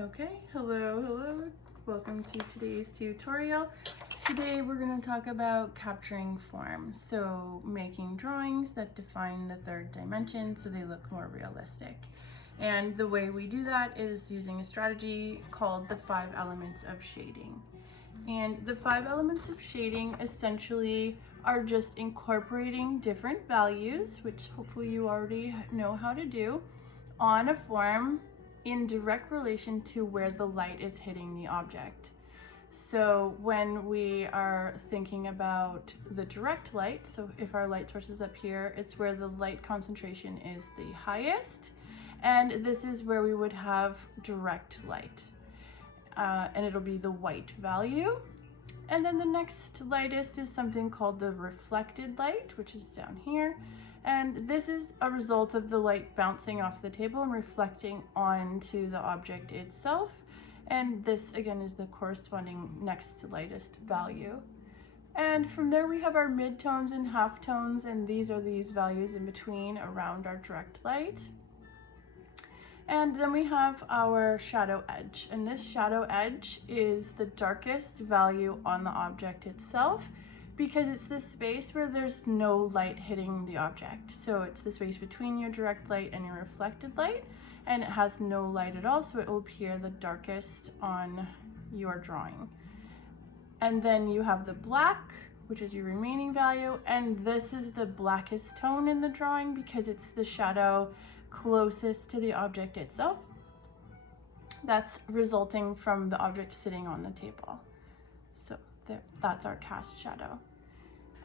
Okay, hello. Welcome to today's tutorial. Today we're going to talk about capturing forms, so making drawings that define the third dimension so they look more realistic. And the way we do that is using a strategy called the 5 elements of shading. And the 5 elements of shading essentially are just incorporating different values, which hopefully you already know how to do, on a form in direct relation to where the light is hitting the object. So when we are thinking about the direct light, so if our light source is up here, it's where the light concentration is the highest, and this is where we would have direct light, and it'll be the white value. And then the next lightest is something called the reflected light, which is down here. And this is a result of the light bouncing off the table and reflecting onto the object itself. And this again is the corresponding next to lightest value. And from there we have our midtones and halftones, and these are these values in between around our direct light. And then we have our shadow edge, and this shadow edge is the darkest value on the object itself, because it's the space where there's no light hitting the object. So it's the space between your direct light and your reflected light, and it has no light at all, so it will appear the darkest on your drawing. And then you have the black, which is your remaining value, and this is the blackest tone in the drawing because it's the shadow closest to the object itself. That's resulting from the object sitting on the table. So that's our cast shadow.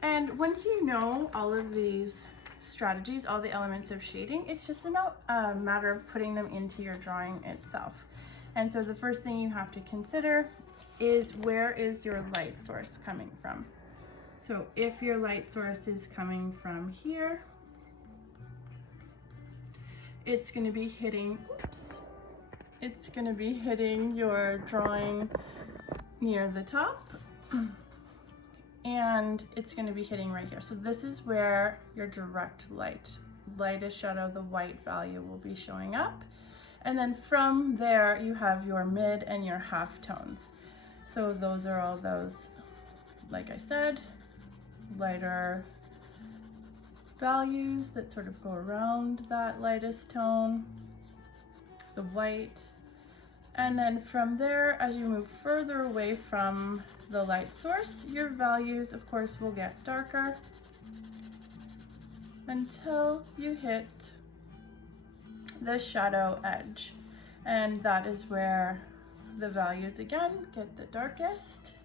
And once you know all of these strategies, all the elements of shading, it's just a matter of putting them into your drawing itself. And so the first thing you have to consider is, where is your light source coming from? So if your light source is coming from here, it's going to be hitting, it's going to be hitting your drawing near the top, and it's going to be hitting right here. So this is where your direct lightest shadow, the white value, will be showing up. And then from there you have your mid and your half tones. So those are all those, like I said, lighter values that sort of go around that lightest tone, the white. And then from there, as you move further away from the light source, your values, of course, will get darker until you hit the shadow edge. And that is where the values again get the darkest,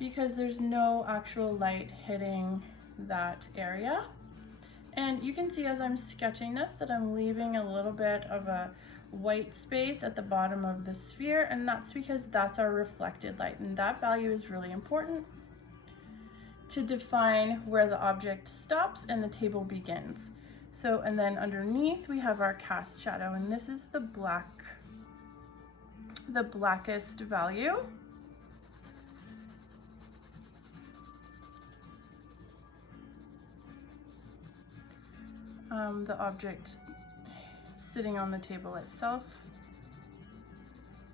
because there's no actual light hitting that area. And you can see as I'm sketching this that I'm leaving a little bit of a white space at the bottom of the sphere, and that's because that's our reflected light, and that value is really important to define where the object stops and the table begins. So, and then underneath we have our cast shadow, and this is the blackest value. The object sitting on the table itself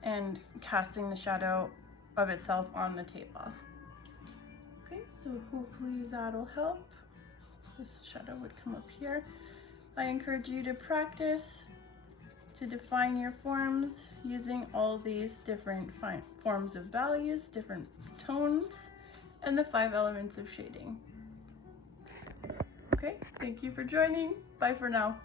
and casting the shadow of itself on the table. Okay, so hopefully that'll help. This shadow would come up here. I encourage you to practice to define your forms using all these different forms of values, different tones, and the 5 elements of shading. Okay, thank you for joining. Bye for now.